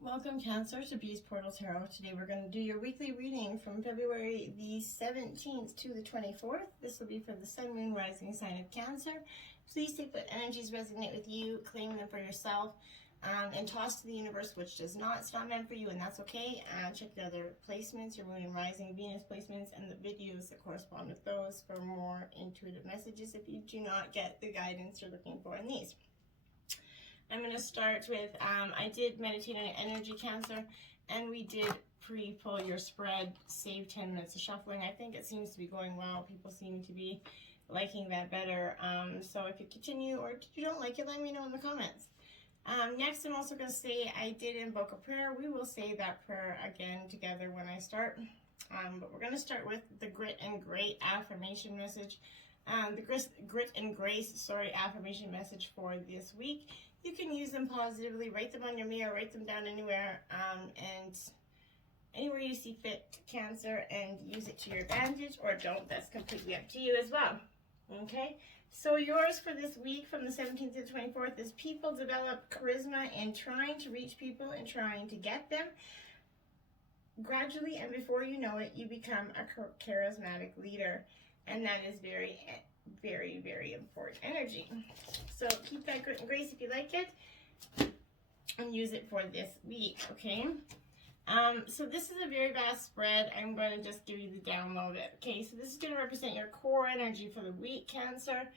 Welcome, Cancer, to Bees Portal Tarot. Today we're going to do your weekly reading from February the 17th to the 24th. This will be for the Sun, Moon, Rising sign of Cancer. Please take what energies resonate with you, claim them for yourself, and toss to the universe which does not. It's not meant for you, and that's okay. Check the other placements, your Moon and Rising Venus placements, and the videos that correspond with those for more intuitive messages if you do not get the guidance you're looking for in these. I'm going to start with, I did meditate on energy, Cancer, and we did pre-pull your spread, save 10 minutes of shuffling. I think it seems to be going well. People seem to be liking that better. So if you continue or if you don't like it, let me know in the comments. Next, I'm also going to say I did invoke a prayer. We will say that prayer again together when I start. But we're going to start with the Grit and Grace affirmation message. The Grit and Grace, affirmation message for this week. You can use them positively, write them on your mirror, write them down anywhere, and anywhere you see fit, Cancer, and use it to your advantage, or don't. That's completely up to you as well. Okay? So yours for this week from the 17th to the 24th is people develop charisma in trying to reach people and trying to get them. Gradually, and before you know it, you become a charismatic leader, and that is very, very important energy. So keep that Grit and Grace if you like it, and use it for this week, okay? So this is a very vast spread. I'm going to just give you the download it. Okay, so this is going to represent your core energy for the week, Cancer.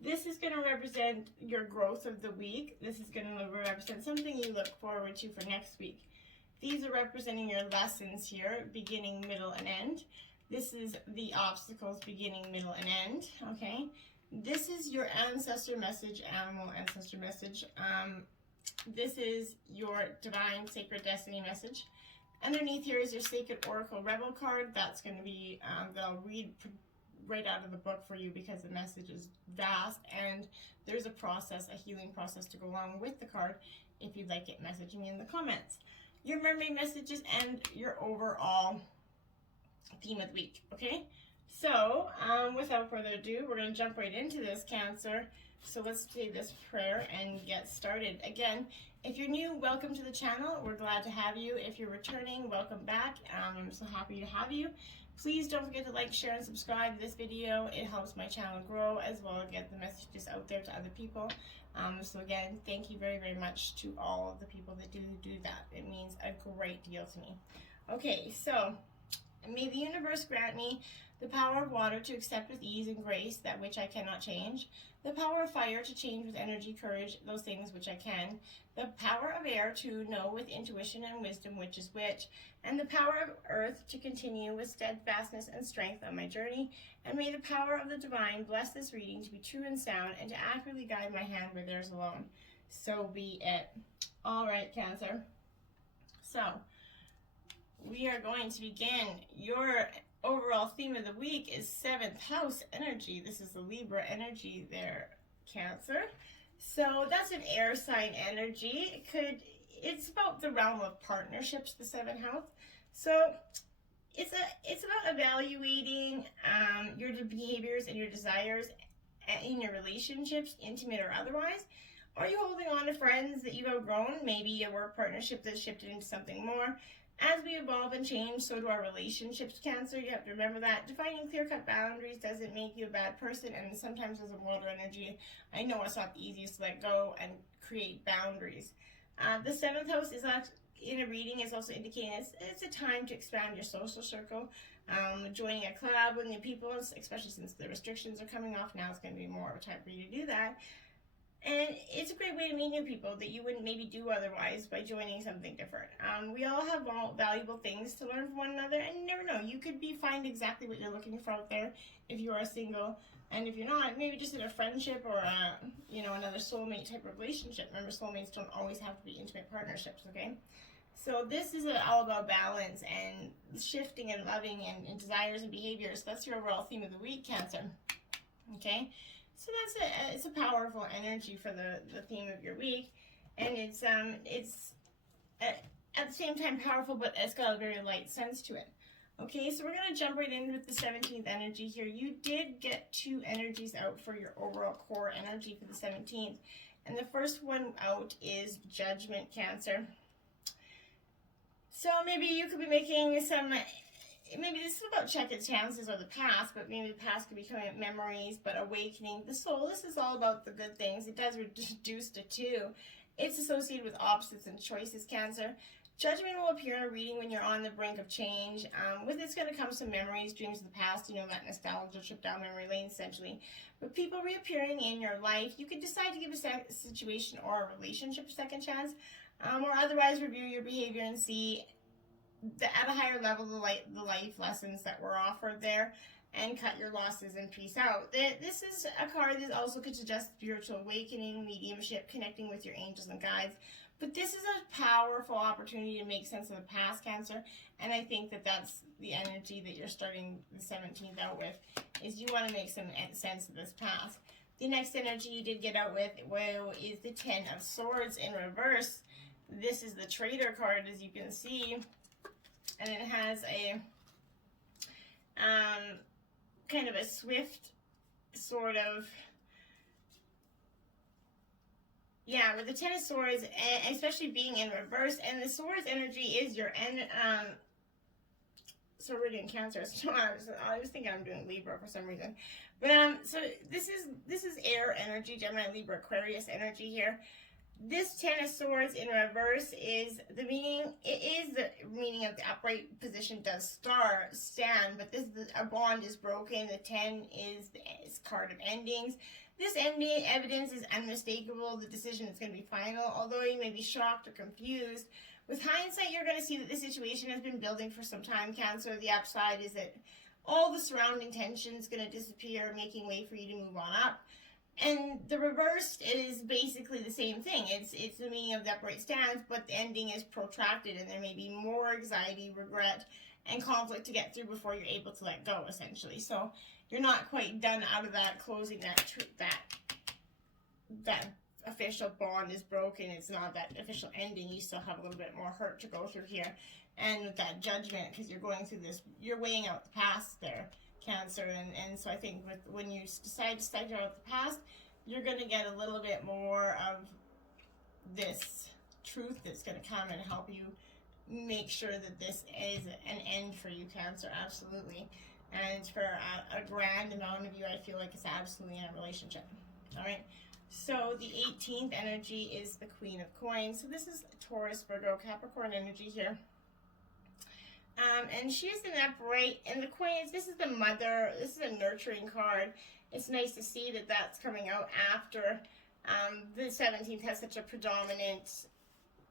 This is going to represent your growth of the week. This is going to represent something you look forward to for next week. These are representing your lessons here, beginning, middle, and end. This is the obstacles, beginning, middle, and end, okay? This is your ancestor message, animal ancestor message. This is your divine sacred destiny message. Underneath here is your sacred oracle rebel card. That's going to be, they'll read right out of the book for you because the message is vast, and there's a process, a healing process to go along with the card. If you'd like it, message me in the comments. Your mermaid messages and your overall theme of the week, okay? So, without further ado, we're going to jump right into this, Cancer. So let's say this prayer and get started. Again, if you're new, welcome to the channel. We're glad to have you. If you're returning, welcome back. I'm so happy to have you. Please don't forget to like, share, and subscribe this video. It helps my channel grow as well as get the messages out there to other people. So again, thank you very much to all of the people that do that. It means a great deal to me. Okay, so may the universe grant me the power of water to accept with ease and grace that which I cannot change, the power of fire to change with energy, courage, those things which I can, the power of air to know with intuition and wisdom which is which, and the power of earth to continue with steadfastness and strength on my journey, and may the power of the divine bless this reading to be true and sound, and to accurately guide my hand where there's alone. So be it. All right, Cancer. So, we are going to begin. Your overall theme of the week is 7th house energy. This is the Libra energy there, Cancer. So that's an air sign energy. It's about the realm of partnerships, the 7th house. So it's about evaluating your behaviors and your desires in your relationships, intimate or otherwise. Are you holding on to friends that you've outgrown? Maybe a work partnership that's shifted into something more. As we evolve and change, so do our relationships, Cancer. You have to remember that. Defining clear-cut boundaries doesn't make you a bad person, and sometimes as a water energy, I know it's not the easiest to let go and create boundaries. The 7th house is in a reading is also indicating it's a time to expand your social circle. Joining a club with new people, especially since the restrictions are coming off, now it's going to be more of a time for you to do that. And it's a great way to meet new people that you wouldn't maybe do otherwise by joining something different. We all have valuable things to learn from one another, and you never know. You could find exactly what you're looking for out there if you are single, and if you're not, maybe just in a friendship or another soulmate type of relationship. Remember, soulmates don't always have to be intimate partnerships, okay? So this is all about balance and shifting and loving and desires and behaviors. That's your overall theme of the week, Cancer. Okay? So it's a powerful energy for the theme of your week, and it's at the same time powerful, but it's got a very light sense to it. Okay, so we're going to jump right in with the 17th energy here. You did get 2 energies out for your overall core energy for the 17th, and the first one out is Judgment, Cancer. So maybe you could be making some, maybe this is about checkered chances or the past, but maybe the past could be coming up memories, but awakening the soul. This is all about the good things. It does reduce to 2. It's associated with opposites and choices, Cancer. Judgment will appear in a reading when you're on the brink of change. With it's going to come some memories, dreams of the past, you know, that nostalgia trip down memory lane, essentially. But people reappearing in your life, you could decide to give a situation or a relationship a second chance, or otherwise review your behavior and see at a higher level the life lessons that were offered there, and cut your losses and peace out. This is a card that also could suggest spiritual awakening, mediumship, connecting with your angels and guides. But this is a powerful opportunity to make sense of the past, Cancer, and I think that that's the energy that you're starting the 17th out with, is you want to make some sense of this past. The next energy you did get out with, well, is the 10 of Swords in reverse. This is the Traitor card, as you can see, and it has a kind of a swift sort of, yeah, with the 10 of Swords, especially being in reverse, and the Swords energy is your end. So we're doing Cancer. So I was thinking I'm doing Libra for some reason, but so this is air energy, Gemini, Libra, Aquarius energy here. This 10 of Swords in reverse is the meaning. It is the meaning of the upright position does stand, but this a bond is broken. The 10 is the card of endings. This ending evidence is unmistakable. The decision is going to be final, although you may be shocked or confused. With hindsight, you're going to see that the situation has been building for some time, Cancer. The upside is that all the surrounding tension is going to disappear, making way for you to move on up. And the reverse is basically the same thing. It's the meaning of the upright stance, but the ending is protracted, and there may be more anxiety, regret, and conflict to get through before you're able to let go, essentially. So you're not quite done out of that, closing that official bond is broken. It's not that official ending. You still have a little bit more hurt to go through here. And with that Judgment, because you're going through this, you're weighing out the past there, Cancer. And so I think when you decide to study out the past, you're going to get a little bit more of this truth that's going to come and help you make sure that this is an end for you, Cancer. Absolutely. And for a grand amount of you, I feel like it's absolutely in a relationship. All right. So the 18th energy is the Queen of Coins. So this is Taurus, Virgo, Capricorn energy here. And she is in upright, and the Queens, this is the mother, this is a nurturing card. It's nice to see that that's coming out after the 17th has such a predominant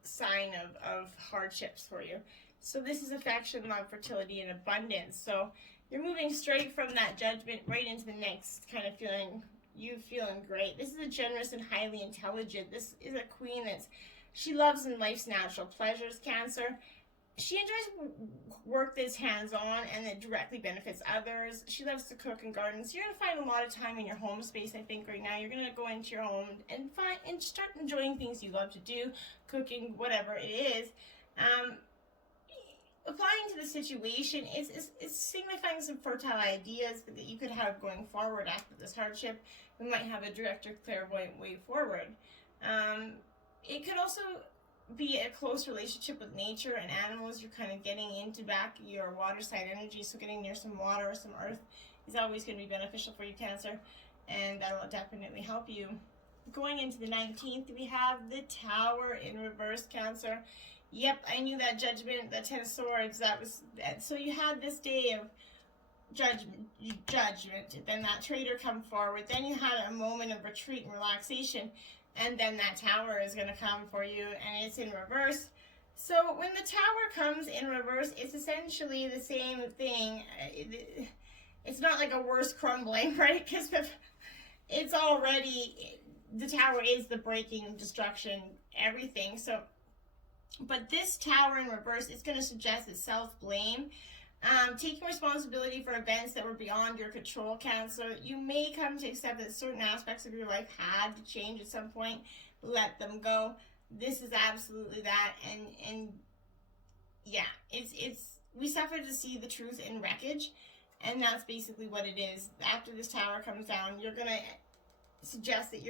sign of hardships for you. So this is affection, love, fertility, and abundance. So you're moving straight from that Judgment right into the next kind of feeling great. This is a generous and highly intelligent. This is a queen she loves in life's natural pleasures, Cancer. She enjoys work that's hands-on and that directly benefits others. She loves to cook and garden. So you're going to find a lot of time in your home space, I think, right now. You're going to go into your home and start enjoying things you love to do, cooking, whatever it is. Applying to the situation, it's signifying some fertile ideas that you could have going forward after this hardship. We might have a direct or clairvoyant way forward. It could also be a close relationship with nature and animals. You're kind of getting into back your water side energy, so getting near some water or some earth is always going to be beneficial for you, Cancer, and that'll definitely help you. Going into the 19th, we have the Tower in reverse, Cancer. Yep, I knew that Judgment, that 10 of Swords, so you had this day of judgment, then that Traitor come forward, then you had a moment of retreat and relaxation, and then that Tower is going to come for you, and it's in reverse. So when the Tower comes in reverse, it's essentially the same thing. It's not like a worse crumbling, right? Because it's already, the Tower is the breaking, destruction, everything. So, but this Tower in reverse, it's going to suggest it's self-blame. Taking responsibility for events that were beyond your control, Cancer. You may come to accept that certain aspects of your life had to change at some point. Let them go. This is absolutely that, and yeah, we suffer to see the truth in wreckage, and that's basically what it is. After this Tower comes down, you're gonna suggest that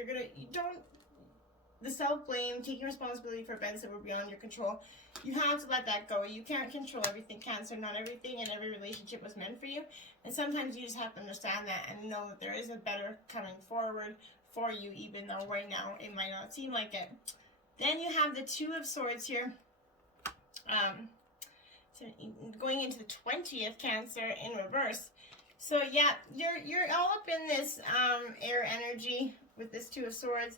the self-blame, taking responsibility for events that were beyond your control. You have to let that go. You can't control everything, Cancer. Not everything and every relationship was meant for you. And sometimes you just have to understand that and know that there is a better coming forward for you, even though right now it might not seem like it. Then you have the Two of Swords here. So going into the 20th, Cancer, in reverse. So yeah, you're all up in this air energy with this Two of Swords.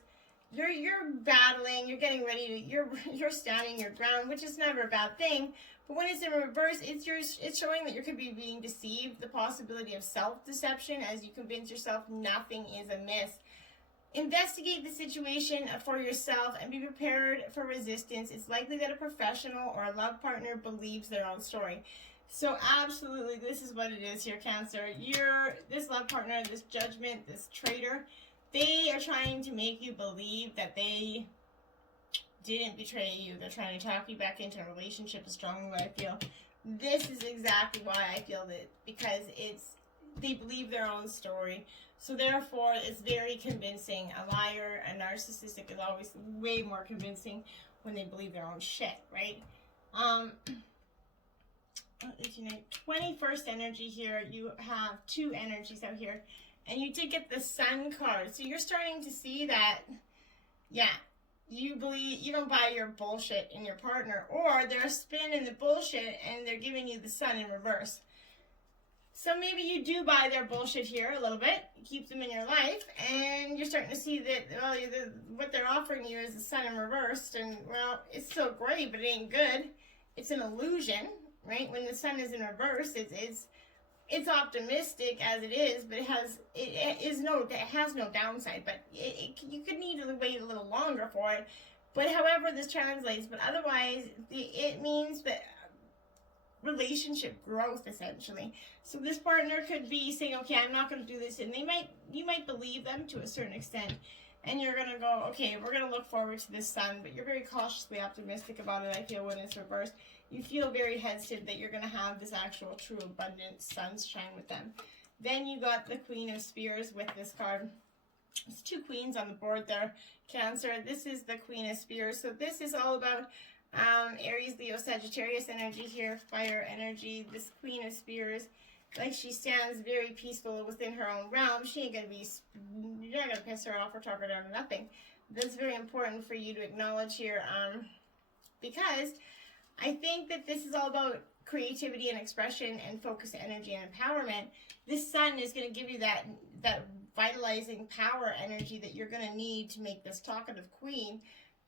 You're battling, you're getting ready to, you're standing your ground, which is never a bad thing. But when it's in reverse, it's showing that you could be being deceived, the possibility of self-deception as you convince yourself nothing is amiss. Investigate the situation for yourself and be prepared for resistance. It's likely that a professional or a love partner believes their own story. So absolutely, this is what it is here, Cancer. This love partner, this judgment, this traitor, they are trying to make you believe that they didn't betray you. They're trying to talk you back into a relationship as strongly as I feel. This is exactly why I feel that, because they believe their own story. So therefore, it's very convincing. A liar, a narcissistic is always way more convincing when they believe their own shit, right? 21st energy here, you have two energies out here. And you did get the Sun card. So you're starting to see that, yeah, you don't buy your bullshit in your partner, or they're spinning the bullshit and they're giving you the Sun in reverse. So maybe you do buy their bullshit here a little bit, keep them in your life, and you're starting to see that, well, what they're offering you is the Sun in reverse, and, well, it's still great, but it ain't good. It's an illusion, right? When the Sun is in reverse, it's optimistic as it is, but it has no downside. But you could need to wait a little longer for it. But however this translates, but otherwise it means that relationship growth, essentially. So this partner could be saying, okay, I'm not going to do this, and you might believe them to a certain extent, and you're going to go, okay, we're going to look forward to this Sun, but you're very cautiously optimistic about it. I feel when it's reversed, you feel very hesitant that you're going to have this actual true abundant sunshine with them. Then you got the Queen of Spears with this card. There's two queens on the board there, Cancer. This is the Queen of Spears. So this is all about Aries, Leo, Sagittarius energy here, fire energy. This Queen of Spears, like, she stands very peaceful within her own realm. She ain't gonna be, you're not gonna piss her off or talk her down to nothing. That's very important for you to acknowledge here, because I think that this is all about creativity and expression and focused energy and empowerment. This Sun is going to give you that vitalizing power energy that you're going to need to make this talkative queen,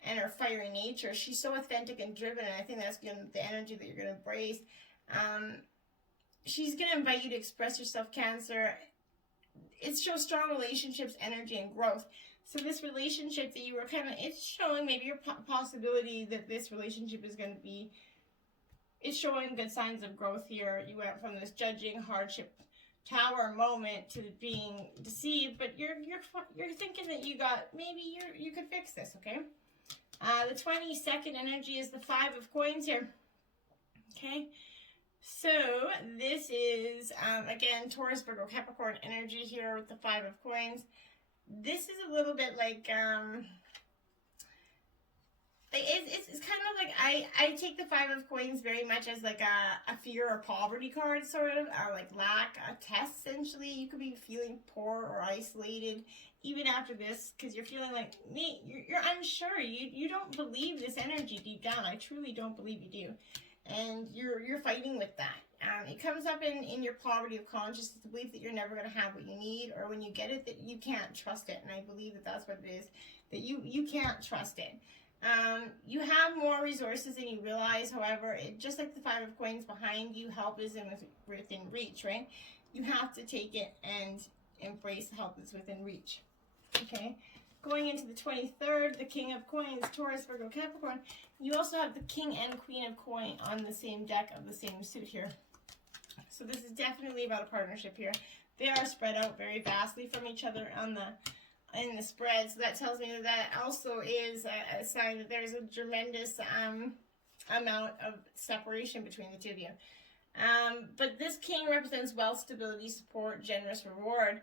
and her fiery nature. She's so authentic and driven, and I think that's the energy that you're going to embrace. She's going to invite you to express yourself, Cancer. It shows strong relationships, energy, and growth. So this relationship that you were it's showing maybe your possibility that this relationship is going to be, it's showing good signs of growth here. You went from this judging, hardship, tower moment to being deceived, but you're thinking that you could fix this, okay? The 22nd energy is the 5 of coins here, okay? So this is, again, Taurus, Virgo, Capricorn energy here with the 5 of coins. This is a little bit like, it's kind of like, I take the 5 of coins very much as like a fear or poverty card, sort of, or like lack, a test, essentially. You could be feeling poor or isolated even after this, because you're feeling like, you're unsure. You don't believe this energy deep down. I truly don't believe you do. And you're fighting with that. It comes up in your poverty of consciousness, the belief that you're never going to have what you need, or when you get it, that you can't trust it. And I believe that that's what it is, that you can't trust it. You have more resources than you realize. However, just like the 5 of coins behind you, help is within reach, right? You have to take it and embrace the help that's within reach. Okay? Going into the 23rd, the King of Coins, Taurus, Virgo, Capricorn. You also have the King and Queen of Coin on the same deck of the same suit here. So this is definitely about a partnership here. They are spread out very vastly from each other in the spread. So that tells me that also is a sign that there's a tremendous amount of separation between the two of you. But this King represents wealth, stability, support, generous reward.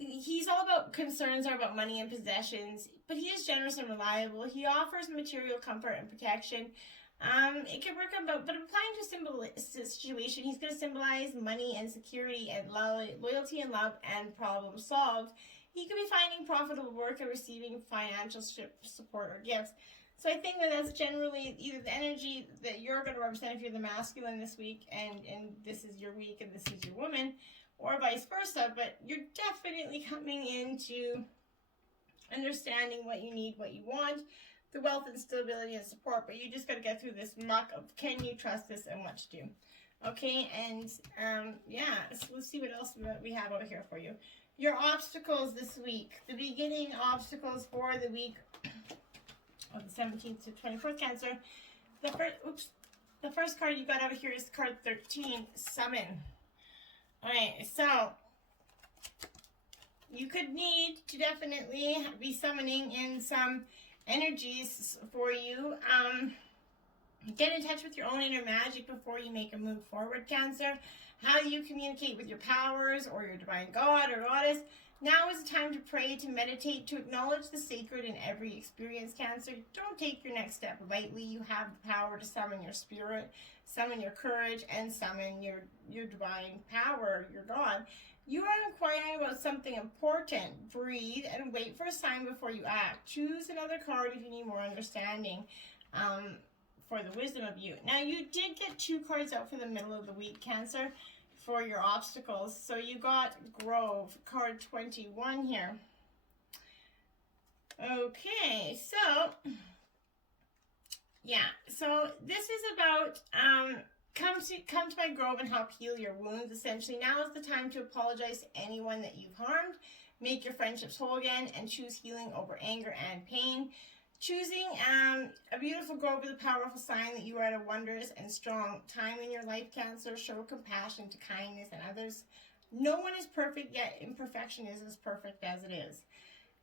he's all about concerns are about money and possessions, but he is generous and reliable. He offers material comfort and protection. It can work about, but applying to a simple situation, he's going to symbolize money and security and loyalty and love and problem solved. He could be finding profitable work and receiving financial support or gifts. So I think that that's generally either the energy that you're going to represent if you're the masculine this week, and this is your week and this is your woman, or vice versa. But you're definitely coming into understanding what you need, what you want, the wealth and stability and support. But you just got to get through this muck of can you trust this and what to do. Okay, and yeah, so let's see what else we have out here for you. Your obstacles this week, the beginning obstacles for the week of the 17th to 24th, Cancer. The first card you got out here is card 13, Summon. All right, so you could need to definitely be summoning in some energies for you. Get in touch with your own inner magic before you make a move forward, Cancer. How you communicate with your powers or your divine God or goddess. Now is the time to pray, to meditate, to acknowledge the sacred in every experience, Cancer. Don't take your next step lightly. You have the power to summon your spirit, summon your courage, and summon your divine power, your God. You are inquiring about something important. Breathe and wait for a sign before you act. Choose another card if you need more understanding for the wisdom of you. Now, you did get 2 cards out for the middle of the week, Cancer, for your obstacles. So you got Grove, card 21 here. Okay, so yeah, so this is about come to my grove and help heal your wounds. Essentially, now is the time to apologize to anyone that you've harmed, make your friendships whole again, and choose healing over anger and pain. Choosing a beautiful grove is a powerful sign that you are at a wondrous and strong time in your life, Cancer. Show compassion to kindness and others. No one is perfect, yet imperfection is as perfect as it is.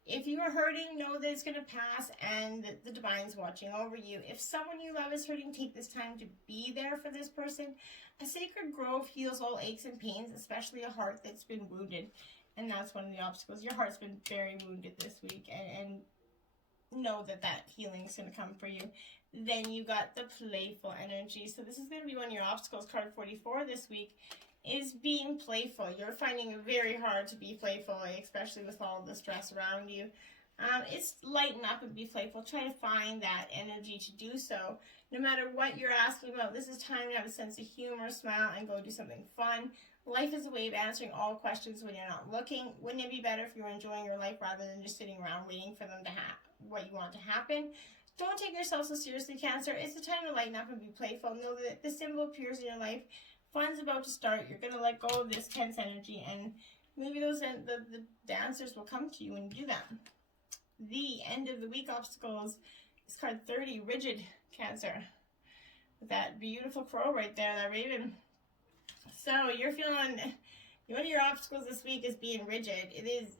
If you are hurting, know that it's going to pass and that the divine's watching over you. If someone you love is hurting, take this time to be there for this person. A sacred grove heals all aches and pains, especially a heart that's been wounded. And that's one of the obstacles. Your heart's been very wounded this week, and know that healing is going to come for you. Then you got the playful energy. So this is going to be one of your obstacles. Card 44 this week is being playful. You're finding it very hard to be playful, especially with all the stress around you. It's lighten up and be playful. Try to find that energy to do so. No matter what you're asking about, this is time to have a sense of humor, smile, and go do something fun. Life is a way of answering all questions when you're not looking. Wouldn't it be better if you were enjoying your life rather than just sitting around waiting for them to what you want to happen? Don't take yourself so seriously, Cancer. It's the time to lighten up and be playful. Know that the symbol appears in your life. Fun's about to start. You're going to let go of this tense energy, and maybe the answers will come to you when you do that. The end of the week obstacles is card 30, Rigid, Cancer. With that beautiful crow right there, that raven. So you're feeling, one of your obstacles this week is being rigid. It is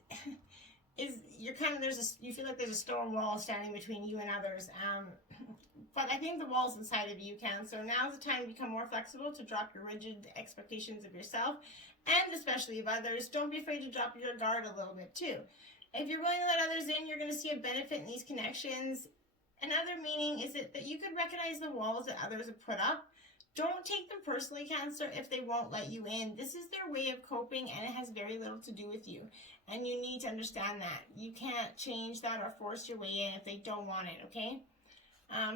you're kind of, you feel like there's a stone wall standing between you and others. But I think the wall's inside of you, Cancer. Now's the time to become more flexible, to drop your rigid expectations of yourself and especially of others. Don't be afraid to drop your guard a little bit too. If you're willing to let others in, you're going to see a benefit in these connections. Another meaning is that you could recognize the walls that others have put up. Don't take them personally, Cancer, if they won't let you in. This is their way of coping, and it has very little to do with you. And you need to understand that. You can't change that or force your way in if they don't want it, okay?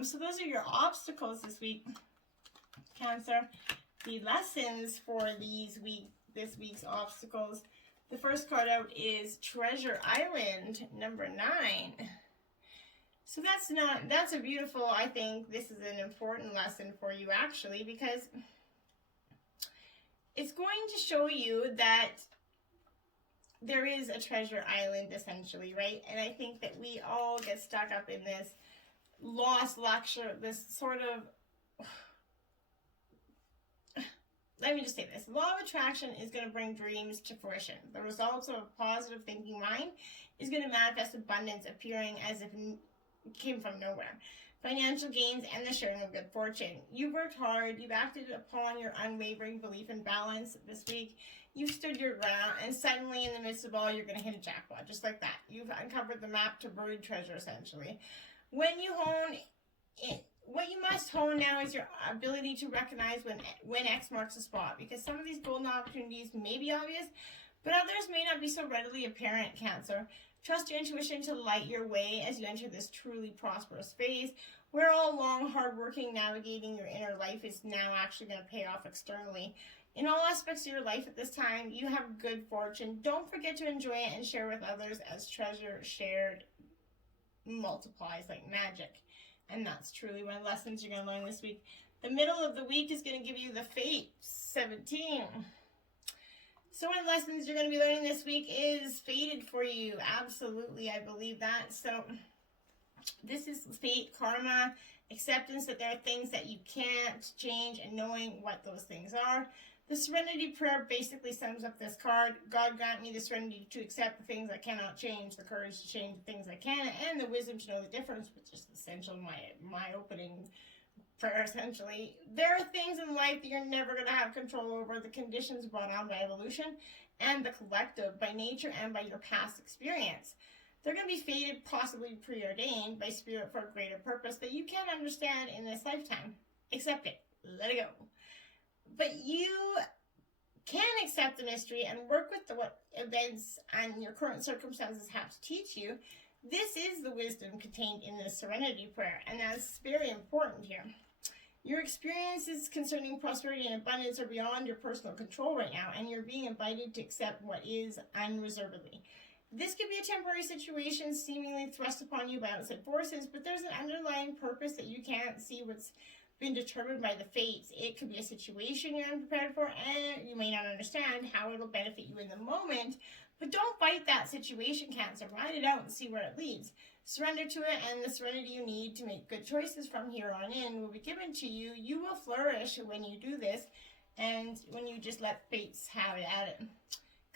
So those are your obstacles this week, Cancer. The lessons for this week's obstacles. The first card out is Treasure Island, number 9. So that's a beautiful, I think this is an important lesson for you actually, because it's going to show you that there is a treasure island essentially, right? And I think that we all get stuck up in this lost luxury, this sort of, let me just say this. Law of attraction is going to bring dreams to fruition. The results of a positive thinking mind is going to manifest abundance appearing as if it came from nowhere. financial gains, and the sharing of good fortune. You've worked hard. You've acted upon your unwavering belief in balance this week. You've stood your ground, and suddenly in the midst of all, you're going to hit a jackpot, just like that. You've uncovered the map to buried treasure, essentially. When you hone it, what you must hone now is your ability to recognize when X marks the spot, because some of these golden opportunities may be obvious, but others may not be so readily apparent, Cancer. Trust your intuition to light your way as you enter this truly prosperous phase, where all long, hard-working, navigating your inner life is now actually going to pay off externally. In all aspects of your life at this time, you have good fortune. Don't forget to enjoy it and share with others, as treasure shared multiplies like magic. And that's truly one of the lessons you're going to learn this week. The middle of the week is going to give you the Fate 17. So one of the lessons you're going to be learning this week is fated for you. Absolutely, I believe that. So this is fate, karma, acceptance that there are things that you can't change, and knowing what those things are. The Serenity Prayer basically sums up this card. God grant me the serenity to accept the things I cannot change, the courage to change the things I can, and the wisdom to know the difference, which is essential, my opening prayer, essentially. There are things in life that you're never going to have control over, the conditions brought on by evolution and the collective, by nature and by your past experience. They're going to be fated, possibly preordained by spirit for a greater purpose that you can't understand in this lifetime. Accept it. Let it go. But you can accept the mystery and work with what events and your current circumstances have to teach you. This is the wisdom contained in the Serenity Prayer, and that's very important here. Your experiences concerning prosperity and abundance are beyond your personal control right now, and you're being invited to accept what is unreservedly. This could be a temporary situation seemingly thrust upon you by outside forces, but there's an underlying purpose that you can't see what's been determined by the fates. It could be a situation you're unprepared for, and you may not understand how it'll benefit you in the moment. But don't fight that situation, Cancer. Ride it out and see where it leads. Surrender to it, and the serenity you need to make good choices from here on in will be given to you. You will flourish when you do this, and when you just let fates have it at it.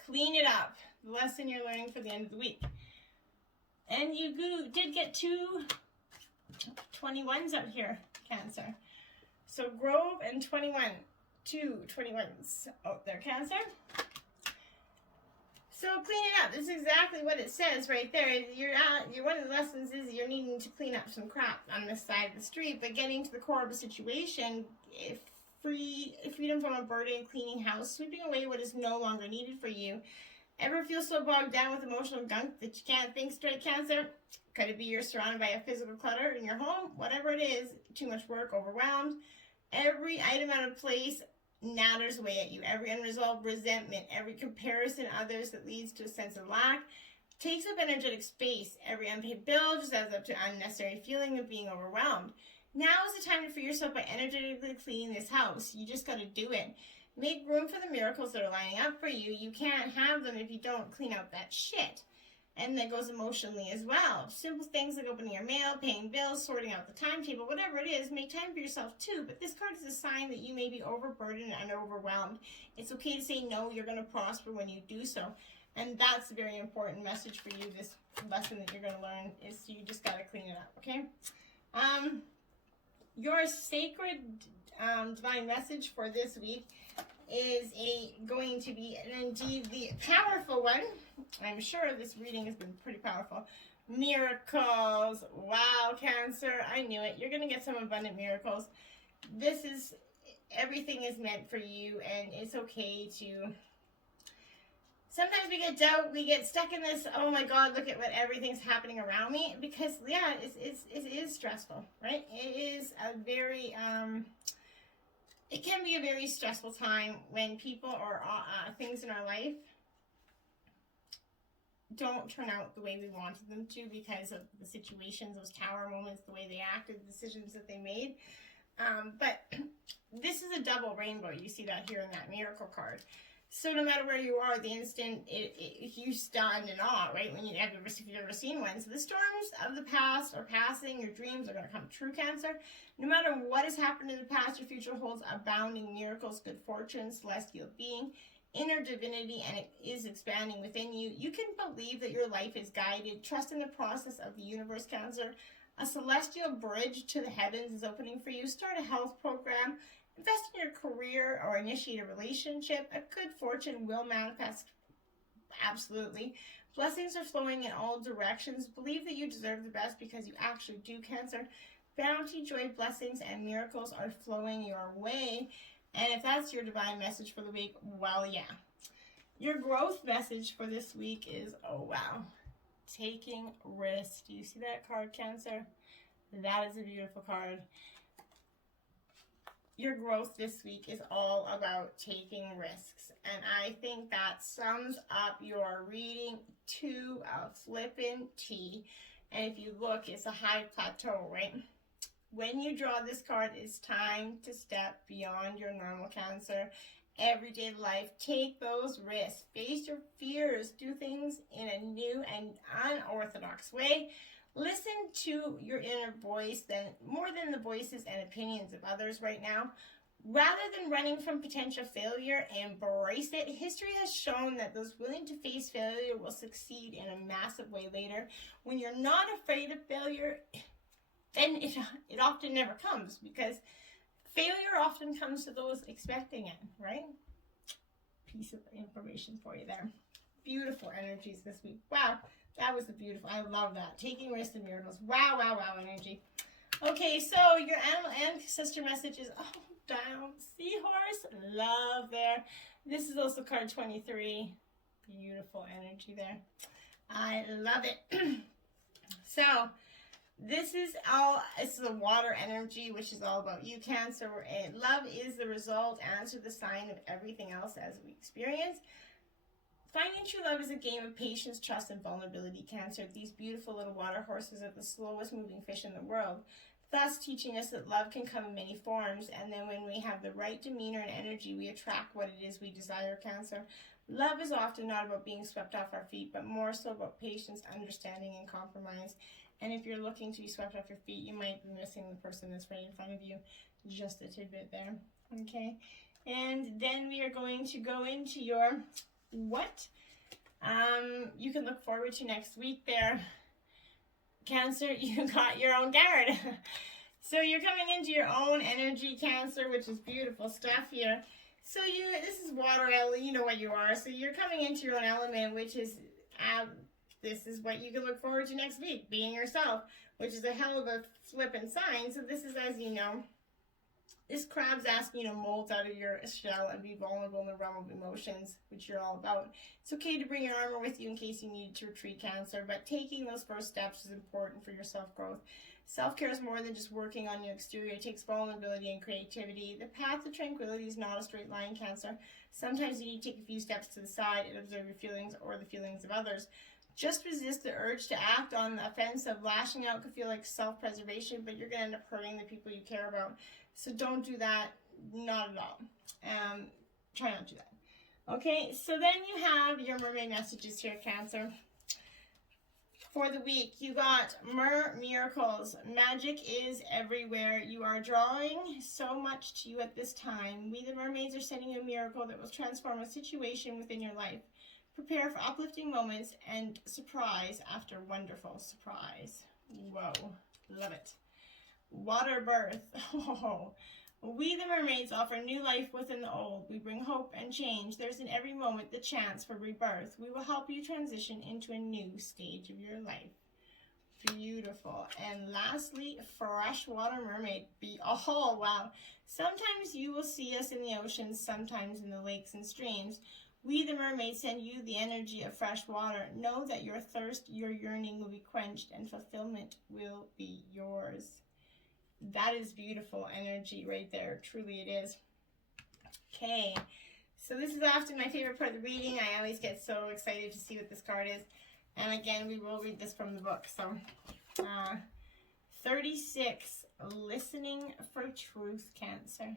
Clean it up. The lesson you're learning for the end of the week. And you did get 2 21s out here, Cancer. So Grove and 21, 2 21s out there, Cancer. So clean it up. This is exactly what it says right there. One of the lessons is you're needing to clean up some crap on this side of the street, but getting to the core of the situation, freedom from a burden, cleaning house, sweeping away what is no longer needed for you. Ever feel so bogged down with emotional gunk that you can't think straight, Cancer? Could it be you're surrounded by a physical clutter in your home? Whatever it is, too much work, overwhelmed. Every item out of place natters away at you. Every unresolved resentment, every comparison to others that leads to a sense of lack takes up energetic space. Every unpaid bill just adds up to unnecessary feeling of being overwhelmed. Now is the time to free yourself by energetically cleaning this house. You just got to do it. Make room for the miracles that are lining up for you. You can't have them if you don't clean out that shit. And that goes emotionally as well. Simple things like opening your mail, paying bills, sorting out the timetable, whatever it is, make time for yourself too. But this card is a sign that you may be overburdened and overwhelmed. It's okay to say no. You're going to prosper when you do so. And that's a very important message for you. This lesson that you're going to learn is you just got to clean it up, okay? Your sacred divine message for this week is going to be, and indeed the powerful one. I'm sure this reading has been pretty powerful. Miracles. Wow, Cancer. I knew it. You're going to get some abundant miracles. This is, everything is meant for you, and it's okay to, sometimes we get doubt, we get stuck in this, oh my God, look at what everything's happening around me, because yeah, it is stressful, right? It is a very, it can be a very stressful time when people or things in our life don't turn out the way we wanted them to because of the situations, those tower moments, the way they acted, the decisions that they made. But this is a double rainbow. You see that here in that miracle card. So no matter where you are, the instant you stand in awe, right? If you've ever seen one. So the storms of the past are passing. Your dreams are going to come true, Cancer. No matter what has happened in the past, your future holds abounding miracles, good fortune, celestial being, inner divinity, and it is expanding within you. You can believe that your life is guided. Trust in the process of the universe, Cancer. A celestial bridge to the heavens is opening for you. Start a health program, invest in your career, or initiate a relationship. A good fortune will manifest. Absolutely. Blessings are flowing in all directions. Believe that you deserve the best because you actually do, Cancer. Bounty, joy, blessings, and miracles are flowing your way. And if that's your divine message for the week, well, yeah. Your growth message for this week is, oh, wow, taking risks. Do you see that card, Cancer? That is a beautiful card. Your growth this week is all about taking risks. And I think that sums up your reading to a flippin' T. And if you look, it's a high plateau, right? When you draw this card, it's time to step beyond your normal, Cancer. Everyday life, take those risks, face your fears, do things in a new and unorthodox way. Listen to your inner voice more than the voices and opinions of others right now. Rather than running from potential failure, embrace it. History has shown that those willing to face failure will succeed in a massive way later. When you're not afraid of failure, then it often never comes, because failure often comes to those expecting it, right? Piece of information for you there. Beautiful energies this week. Wow, that was beautiful. I love that. Taking risks and miracles. Wow, wow, wow energy. Okay, so your animal ancestor message is, oh, down. Seahorse. Love there. This is also card 23. Beautiful energy there. I love it. So, this is a water energy, which is all about you, Cancer. And love is the result, answer the sign of everything else as we experience. Finding true love is a game of patience, trust, and vulnerability, Cancer. These beautiful little water horses are the slowest moving fish in the world, thus teaching us that love can come in many forms. And then when we have the right demeanor and energy, we attract what it is we desire, Cancer. Love is often not about being swept off our feet, but more so about patience, understanding, and compromise. And if you're looking to be swept off your feet, you might be missing the person that's right in front of you. Just a tidbit there. Okay. And then we are going to go into your what you can look forward to next week there, Cancer. You got your own card. So you're coming into your own energy, Cancer, which is beautiful stuff here. So this is water, you know what you are. So you're coming into your own element, which is this is what you can look forward to next week, being yourself, which is a hell of a flippin' sign. So this is, as you know, this crab's asking you to molt out of your shell and be vulnerable in the realm of emotions, which you're all about. It's okay to bring your armor with you in case you need to retreat, Cancer, but taking those first steps is important for your self-growth. Self-care is more than just working on your exterior. It takes vulnerability and creativity. The path to tranquility is not a straight line, Cancer. Sometimes you need to take a few steps to the side and observe your feelings or the feelings of others. Just resist the urge to act on the offense of lashing out. Could feel like self-preservation, but you're going to end up hurting the people you care about. So don't do that. Not at all. Try not to do that. Okay, so then you have your mermaid messages here, Cancer. For the week, you got miracles. Magic is everywhere. You are drawing so much to you at this time. We, the mermaids, are sending you a miracle that will transform a situation within your life. Prepare for uplifting moments and surprise after wonderful surprise. Whoa, love it. Water birth. Oh, we, the mermaids, offer new life within the old. We bring hope and change. There's in every moment the chance for rebirth. We will help you transition into a new stage of your life. Beautiful. And lastly, freshwater mermaid. Oh, wow. Sometimes you will see us in the oceans, sometimes in the lakes and streams. We, the mermaids, send you the energy of fresh water. Know that your thirst, your yearning will be quenched, and fulfillment will be yours. That is beautiful energy right there. Truly it is. Okay. So this is often my favorite part of the reading. I always get so excited to see what this card is. And again, we will read this from the book. So, 36, listening for truth, Cancer.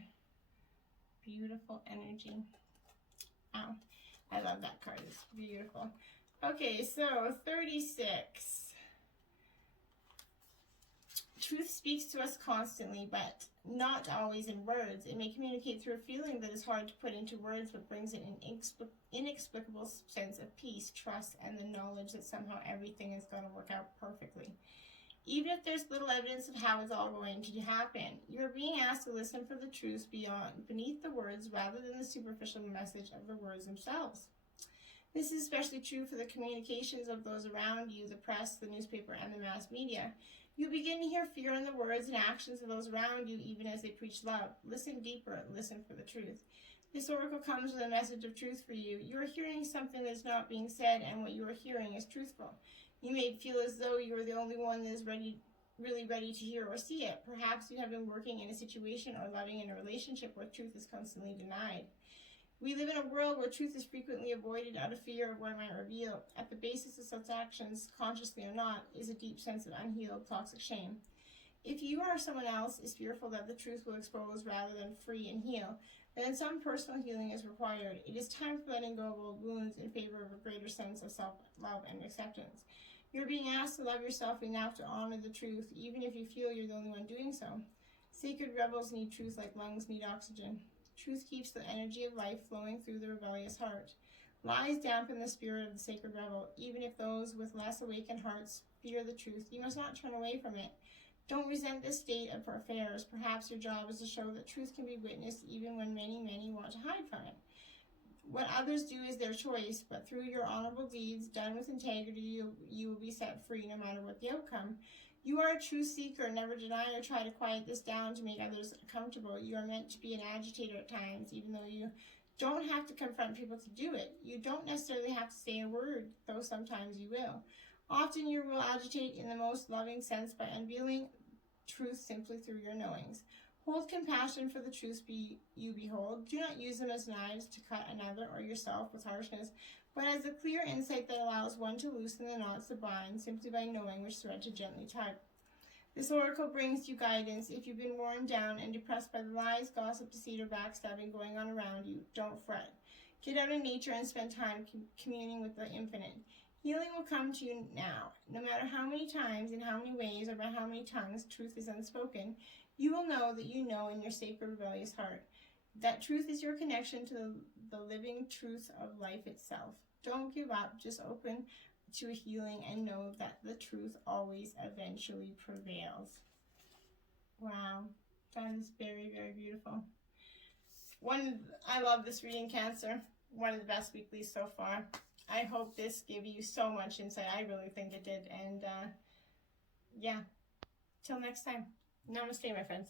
Beautiful energy. Wow. I love that card. It's beautiful. Okay, so 36. Truth speaks to us constantly, but not always in words. It may communicate through a feeling that is hard to put into words, but brings an inexplicable sense of peace, trust, and the knowledge that somehow everything is going to work out perfectly. Even if there's little evidence of how it's all going to happen, you're being asked to listen for the truth beneath the words rather than the superficial message of the words themselves. This is especially true for the communications of those around you, the press, the newspaper, and the mass media. You begin to hear fear in the words and actions of those around you, even as they preach love. Listen deeper, listen for the truth. This oracle comes with a message of truth for you. You are hearing something that is not being said, and what you are hearing is truthful. You may feel as though you are the only one that is really ready to hear or see it. Perhaps you have been working in a situation or loving in a relationship where truth is constantly denied. We live in a world where truth is frequently avoided out of fear of what it might reveal. At the basis of such actions, consciously or not, is a deep sense of unhealed, toxic shame. If you or someone else is fearful that the truth will expose rather than free and heal, then some personal healing is required. It is time for letting go of old wounds in favor of a greater sense of self-love and acceptance. You're being asked to love yourself enough to honor the truth, even if you feel you're the only one doing so. Sacred rebels need truth like lungs need oxygen. Truth keeps the energy of life flowing through the rebellious heart. Lies dampen the spirit of the sacred rebel. Even if those with less awakened hearts fear the truth, you must not turn away from it. Don't resent this state of affairs. Perhaps your job is to show that truth can be witnessed even when many want to hide from it. What others do is their choice, but through your honorable deeds done with integrity, you will be set free no matter what the outcome. You are a true seeker. Never deny or try to quiet this down to make others comfortable. You are meant to be an agitator at times, even though you don't have to confront people to do it. You don't necessarily have to say a word, though sometimes you will. Often you will agitate in the most loving sense by unveiling truth simply through your knowings. Hold compassion for the truths you behold. Do not use them as knives to cut another or yourself with harshness, but as a clear insight that allows one to loosen the knots that bind simply by knowing which thread to gently tug. This oracle brings you guidance. If you've been worn down and depressed by the lies, gossip, deceit, or backstabbing going on around you, don't fret. Get out in nature and spend time communing with the infinite. Healing will come to you now. No matter how many times, in how many ways, or by how many tongues truth is unspoken, you will know that you know in your sacred rebellious heart. That truth is your connection to the living truth of life itself. Don't give up. Just open to a healing and know that the truth always eventually prevails. Wow. That is very, very beautiful. I love this reading, Cancer. One of the best weeklies so far. I hope this gave you so much insight. I really think it did. And yeah, till next time. Namaste, my friends.